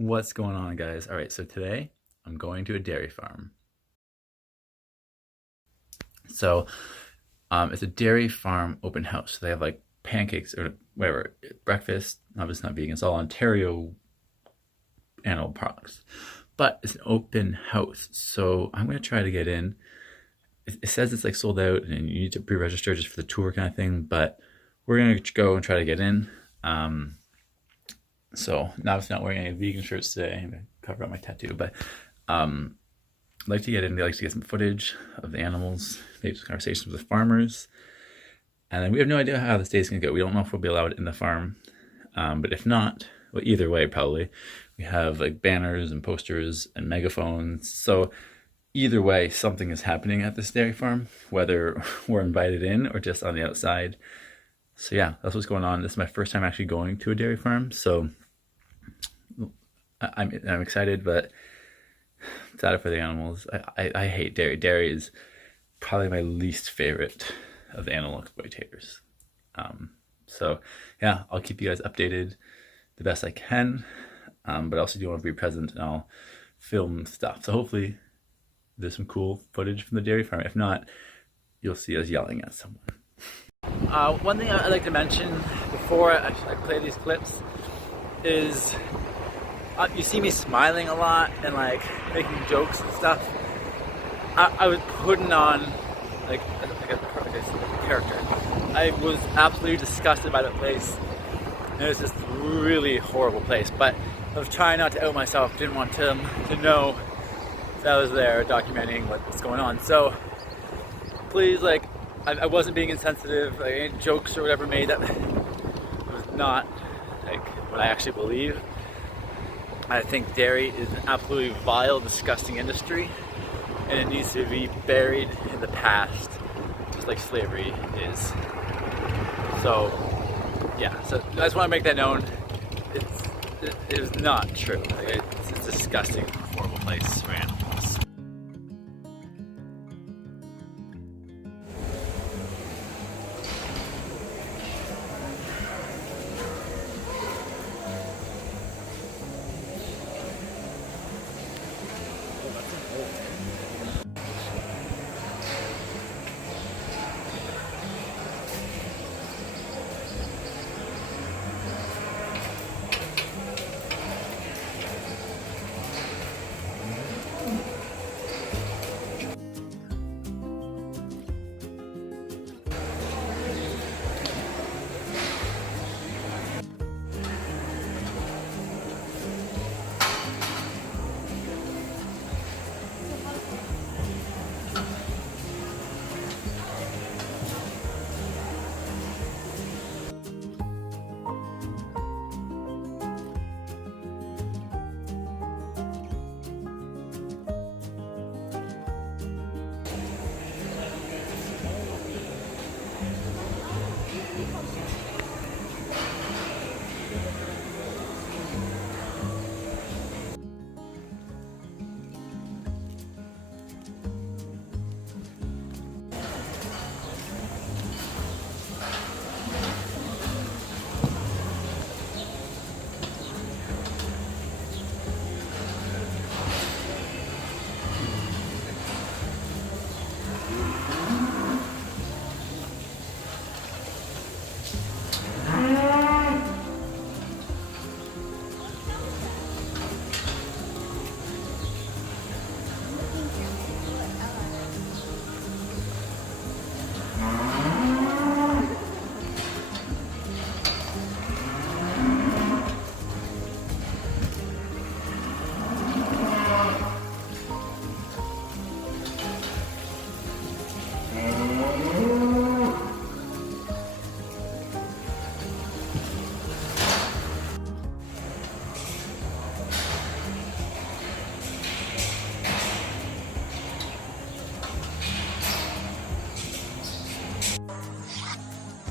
What's going on, guys? All right, so today I'm going to a dairy farm. So it's a dairy farm open house. They have like pancakes or whatever, breakfast. Obviously not vegan. It's all Ontario animal products, but it's an open house. So I'm gonna try to get in. It says it's like sold out and you need to pre-register just for the tour kind of thing, but we're gonna go and try to get in. So now I'm not wearing any vegan shirts today. I'm gonna cover up my tattoo, but I'd like to get in. They like to get some footage of the animals, maybe some conversations with the farmers, and then we have no idea how this day is gonna go. We don't know if we'll be allowed in the farm, but if not, well, either way, probably we have like banners and posters and megaphones. So either way, something is happening at this dairy farm, whether we're invited in or just on the outside. So yeah, that's what's going on. This is my first time actually going to a dairy farm, so I'm excited, but sad for the animals. I hate dairy. Dairy is probably my least favorite of the animal exploitators. So yeah, I'll keep you guys updated the best I can, but I also do want to be present and I'll film stuff. So hopefully there's some cool footage from the dairy farm. If not, you'll see us yelling at someone. One thing I'd like to mention before I play these clips is you see me smiling a lot and like making jokes and stuff. I was putting on like a character. I was absolutely disgusted by the place. It was just a really horrible place, but I was trying not to out myself. Didn't want them to know that I was there documenting what's going on. So please, like, I wasn't being insensitive. Like, any jokes or whatever made that was not like what I actually believe. I think dairy is an absolutely vile, disgusting industry, and it needs to be buried in the past, just like slavery is. So, yeah. So I just want to make that known. It is not true. Like, it's a disgusting, horrible place for animals.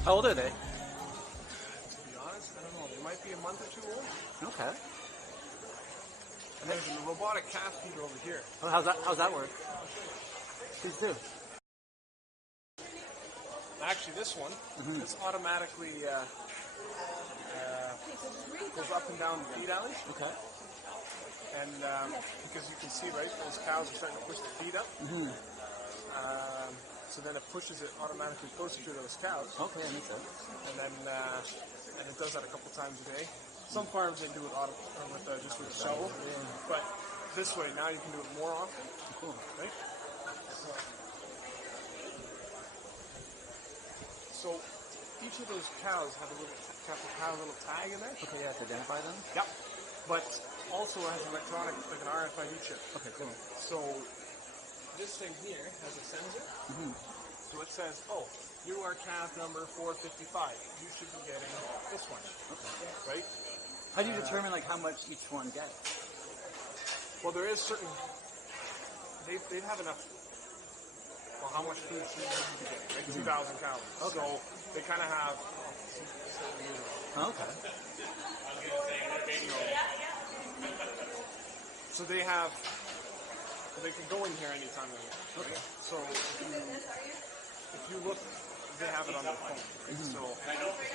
How old are they? To be honest, I don't know. They might be a month or two old. Okay. And there's a robotic calf feeder over here. Well, how's that work? Please do. Actually, this one, it's automatically goes up and down the feed alleys. Okay. And because you can see, right, those cows are starting to push the feet up. So then it pushes it automatically closer to those cows. Okay, that makes sense. And then and it does that a couple times a day. Some farms they do it just with a shovel, but this way now you can do it more often. Cool. Right? So each of those cows have a little tag in there. Okay, yeah, to identify them? Yep. But also it has electronic, like an RFID chip. Okay, cool. So this thing here has a sensor. So it says, oh, you are calf number 455. You should be getting this one. Okay. Right? How do you determine like how much each one gets? Well, there is certain. They have enough. Well, how much food should you be getting? Like 2,000 calories. Okay. So they kind of have. Okay. So they have. They can go in here anytime they want. Okay. So if you look, they have it on their phone. Right? So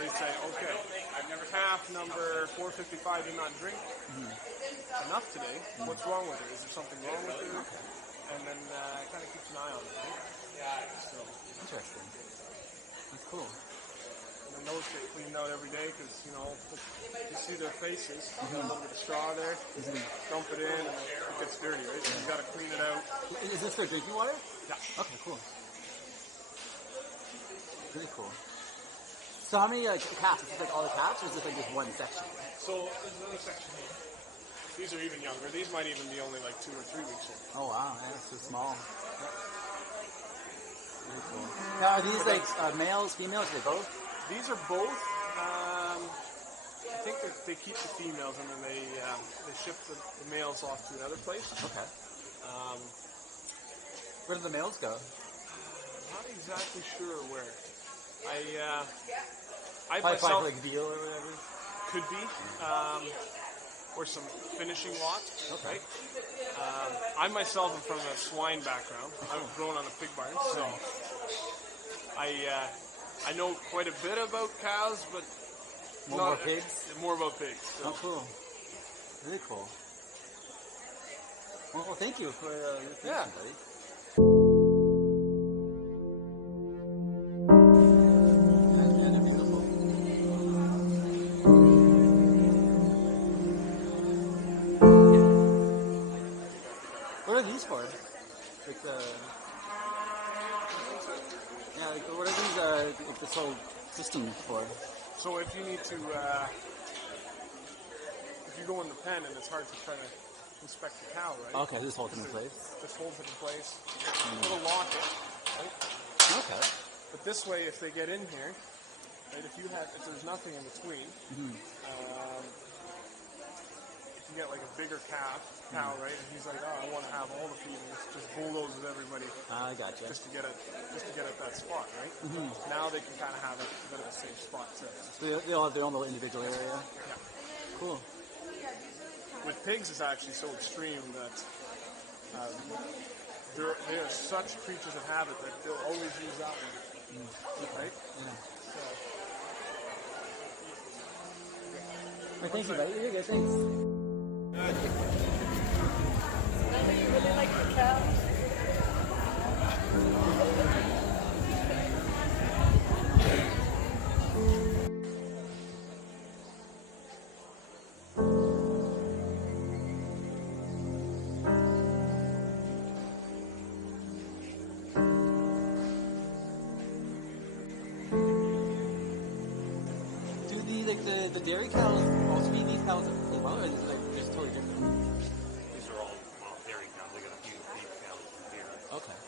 they say, okay, calf number 455 did not drink enough today. What's wrong with it? Is there something wrong with it? And then it kind of keeps an eye on it. Right? So interesting. That's cool. And then those get cleaned out every day because you see their faces. You got a little bit of straw there. Dump it in, and it gets dirty, right? So you got to clean it out. Is this for drinking water? Yeah. Okay, cool. Really cool. So how many calves? Is this like all the calves, or is this like just one section? So there's another section here. These are even younger. These might even be only like 2 or 3 weeks old. Oh wow, that's so small. Really cool. Now are these like males, females? Are they both? These are both. I think they keep the females and then they ship the males off to another place. Okay. Where do the males go? Not exactly sure where. I Probably myself like veal or whatever. could be, or some finishing lots. Okay. Right? I myself am from a swine background. I was grown on a pig barn, so I know quite a bit about cows, but More pigs? More about pigs. So. Oh, cool. Really cool. Well, thank you for your information, buddy. Yeah, they're beautiful. What are these for? Like what are these? Like this whole system for? So if you need to, if you go in the pen and it's hard to try to inspect the cow, right? Okay, this holds it in place. This holds it in place. It'll lock it, right? Okay. But this way, if they get in here, right? If there's nothing in between, you can get like a bigger cow, right? And he's like, oh, I want to have all the feed, and just bulldozes everybody. I gotcha. Just to get at that spot, right? Now they can kind of have a bit of a safe spot too. So they all have their own little individual area. Yeah. Cool. With pigs, it's actually so extreme that they are such creatures of habit that they'll always use that one, right? Yeah. So, Well, thank you, buddy. You're good. Thanks. You really like the cows? Do the dairy cows also feed these cows as well, or is it like just totally different? These are all dairy cows. They got a few beef cows here. Okay.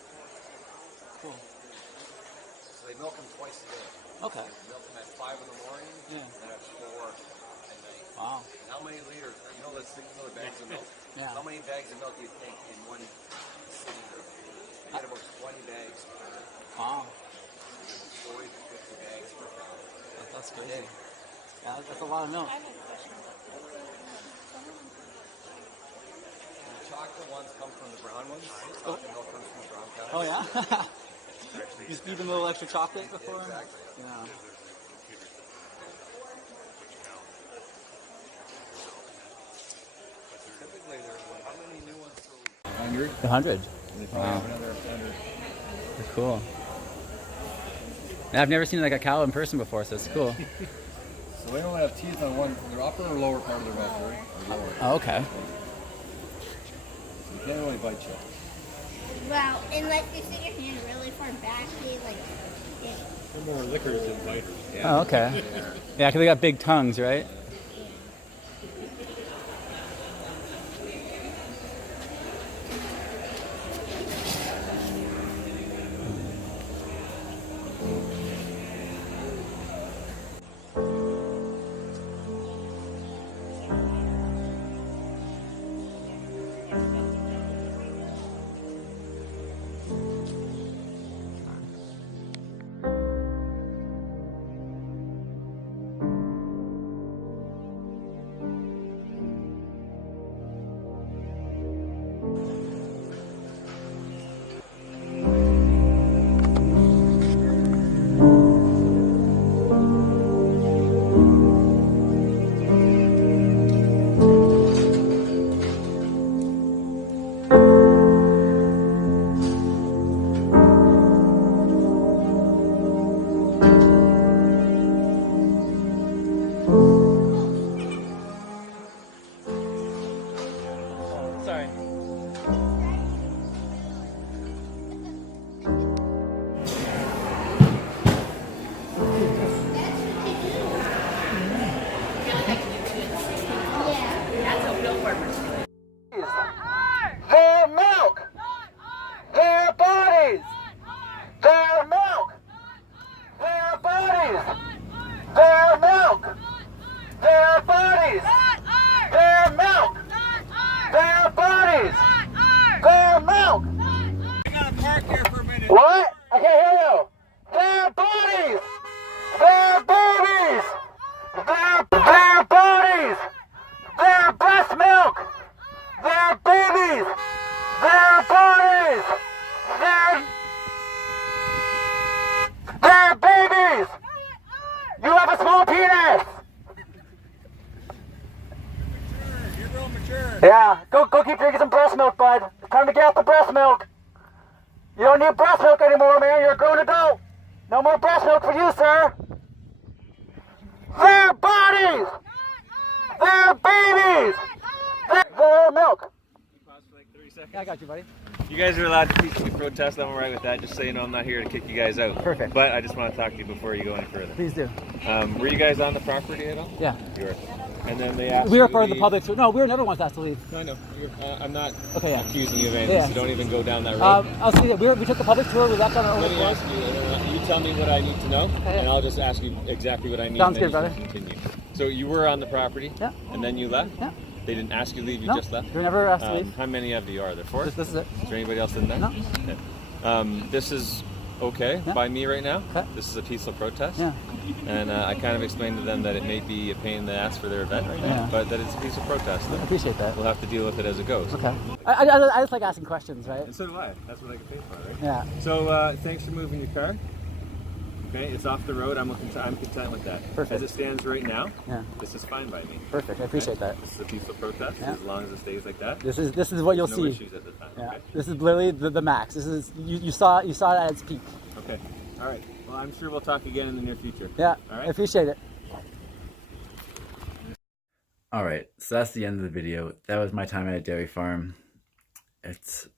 Cool. So they milk them twice a day. Okay. They milk them at 5 in the morning, Yeah. and at 4 at night. Wow. And how many liters? You know the bags of milk. Yeah. How many bags of milk do you think in one sitting? You get about 20 bags per Wow. 40 to 50 bags per cow. That's crazy. Yeah, that's a lot of milk. I have a question. The chocolate ones come from the brown ones. Chocolate milk comes from the brown cows. Oh yeah. You just feed them a little extra chocolate before. Exactly. Yeah. Typically, they're 100. 100. And they probably have another 100. Cool. Yeah, I've never seen like a cow in person before, so it's cool. So they only have teeth on their upper or lower part of their mouth, right? Or lower. Oh, okay. So you can't really bite you. Wow, unless you stick your hand really far back, they like. They're more lickers than biters. Oh, okay. Yeah, because they got big tongues, right? Sorry. Their milk, their bodies, their milk, their bodies, their milk, their bodies, their milk, their bodies, their milk. I gotta park here for a minute. What? I can't hear you. Their bodies, their babies, their bodies, their breast milk, their babies, their bodies, their babies. You have a small penis. You're real mature. Yeah, go keep drinking some breast milk, bud. It's time to get off the breast milk. You don't need breast milk anymore, man. You're a grown adult. No more breast milk for you, sir. Their bodies, their babies, their milk. Yeah, I got you, buddy. You guys are allowed to peacefully protest. I'm alright with that. Just so you know, I'm not here to kick you guys out. Perfect. But I just want to talk to you before you go any further. Please do. Were you guys on the property at all? Yeah. You were. And then they asked We were you to part of the leave. public tour. No, we were never ones asked to leave. I know. I'm not Okay, yeah. accusing you of anything, Yeah. so don't even go down that road. I'll see that we took the public tour. We left on our own Let me accord. ask you. You tell me what I need to know, Okay. and I'll just ask you exactly what I need. Sounds and then good, you can brother. Continue. So you were on the property, Yeah. and then you left. Yeah. They didn't ask you to leave. You No, just left. we were never asked to leave. How many of you are there? 4? This is it. Is there anybody else in there? No. Okay. This is okay Yeah. by me right now. Okay. This is a peaceful protest. Yeah. And I kind of explained to them that it may be a pain in the ass for their event right now, Yeah. but that it's a peaceful protest. I appreciate that. We'll have to deal with it as it goes. Okay. I just like asking questions, right? And so do I. That's what I get paid for, right? Yeah. So thanks for moving your car. Okay, it's off the road. I'm content with that. Perfect. As it stands right now, Yeah. this is fine by me. Perfect. I appreciate that. This is a peaceful protest. Yeah. As long as it stays like that, This is what you'll no see. issues at the time. Yeah. Okay. This is literally the max. This is you saw it at its peak. Okay. All right. Well, I'm sure we'll talk again in the near future. Yeah. All I right. appreciate it. All right, so that's the end of the video. That was my time at a dairy farm. It's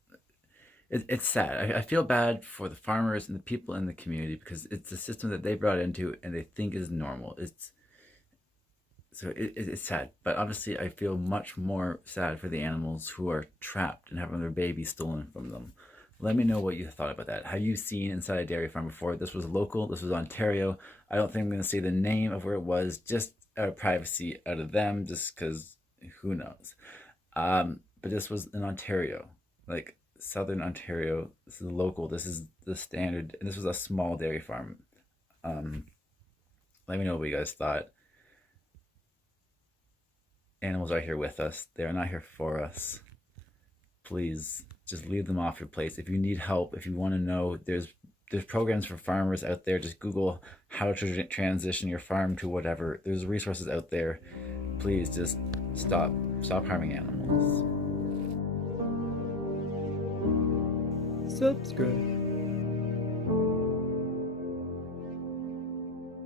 sad. I feel bad for the farmers and the people in the community because it's a system that they brought into and they think is normal. It's sad, but obviously I feel much more sad for the animals who are trapped and having their babies stolen from them. Let me know what you thought about that. Have you seen inside a dairy farm before? This was local. This was Ontario. I don't think I'm going to say the name of where it was, just out of privacy, out of them, just because who knows. But this was in Ontario, like Southern Ontario. This is local. This is the standard. And this was a small dairy farm. Let me know what you guys thought. Animals are here with us. They are not here for us. Please just leave them off your place. If you need help, if you want to know, there's programs for farmers out there. Just Google how to transition your farm to whatever. There's resources out there. Please just stop harming animals. subscribe.